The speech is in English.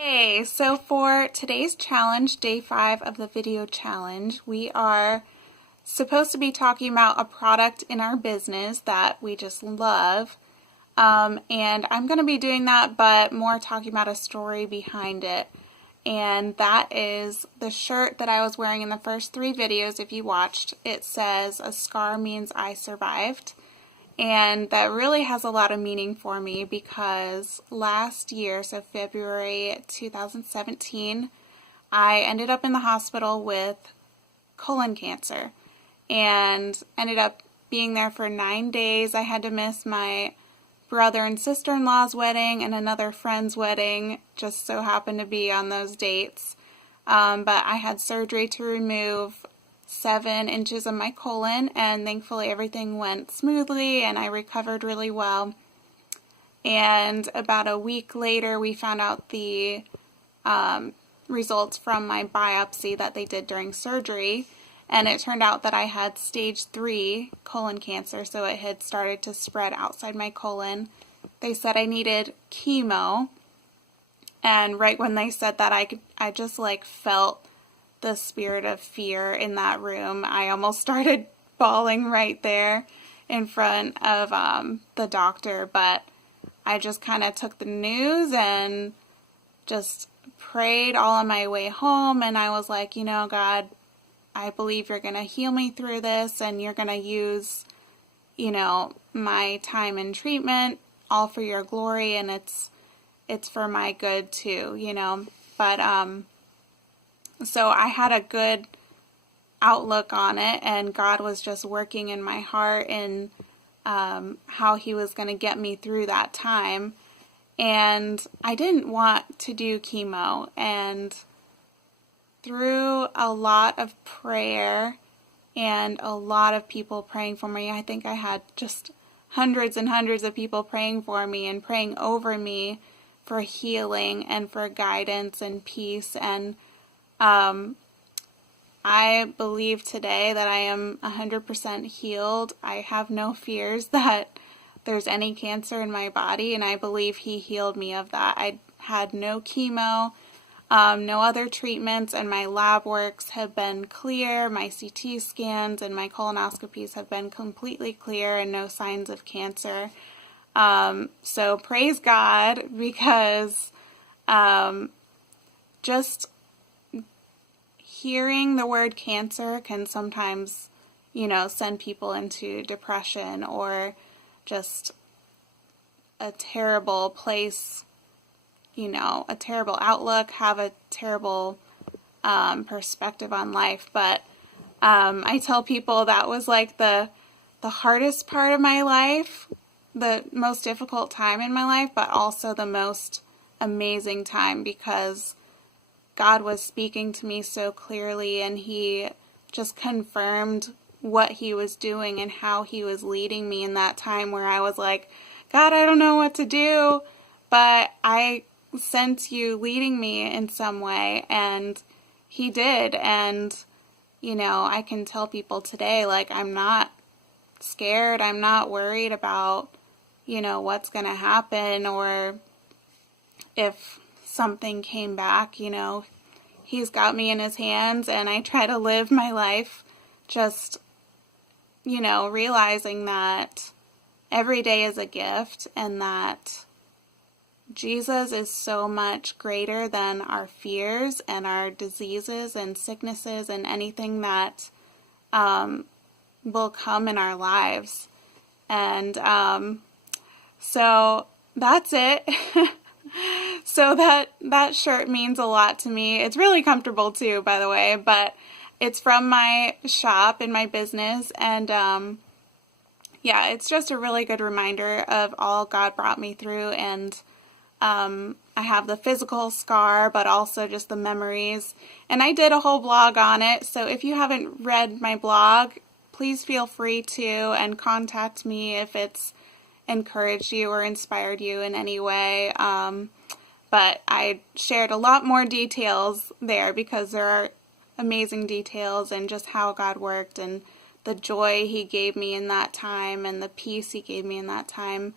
Hey, so for today's challenge, day 5 of the video challenge, we are supposed to be talking about a product in our business that we just love. And I'm going to be doing that, but more talking about a story behind it. And that is the shirt that I was wearing in the first 3 videos. If you watched, it says, "A scar means I survived." And that really has a lot of meaning for me because last year, so February 2017, I ended up in the hospital with colon cancer and ended up being there for 9 days. I had to miss my brother and sister-in-law's wedding and another friend's wedding, just so happened to be on those dates. But I had surgery to remove 7 inches of my colon, and thankfully everything went smoothly and I recovered really well. And about a week later we found out the results from my biopsy that they did during surgery, and it turned out that I had stage 3 colon cancer, so it had started to spread outside my colon. They said I needed chemo, and right when they said that, I just felt the spirit of fear in that room. I almost started bawling right there in front of the doctor, but I just kind of took the news and just prayed all on my way home, and I was like, God, I believe you're going to heal me through this, and you're going to use, my time in treatment all for your glory, and it's for my good too, But so I had a good outlook on it, and God was just working in my heart and how He was going to get me through that time. And I didn't want to do chemo, and through a lot of prayer and a lot of people praying for me, I think I had just hundreds and hundreds of people praying for me and praying over me for healing and for guidance and peace. And I believe today that I am 100% healed. I have no fears that there's any cancer in my body, and I believe He healed me of that. I had no chemo, no other treatments, and my lab works have been clear. My CT scans and my colonoscopies have been completely clear and no signs of cancer. So praise God, because just hearing the word cancer can sometimes, send people into depression or just a terrible place, a terrible outlook, have a terrible perspective on life. But I tell people that was the hardest part of my life, the most difficult time in my life, but also the most amazing time, because God was speaking to me so clearly, and He just confirmed what He was doing and how He was leading me in that time where I was like, God, I don't know what to do, but I sense you leading me in some way, and He did. And I can tell people today, I'm not scared, I'm not worried about what's gonna happen, or if something came back. He's got me in His hands, and I try to live my life just, realizing that every day is a gift, and that Jesus is so much greater than our fears and our diseases and sicknesses and anything that will come in our lives. And so that's it. So that shirt means a lot to me. It's really comfortable too, by the way, but it's from my shop in my business, and yeah, it's just a really good reminder of all God brought me through. And I have the physical scar, but also just the memories, and I did a whole blog on it, so if you haven't read my blog, please feel free to, and contact me if it's encouraged you or inspired you in any way. But I shared a lot more details there because there are amazing details, and just how God worked, and the joy He gave me in that time, and the peace He gave me in that time.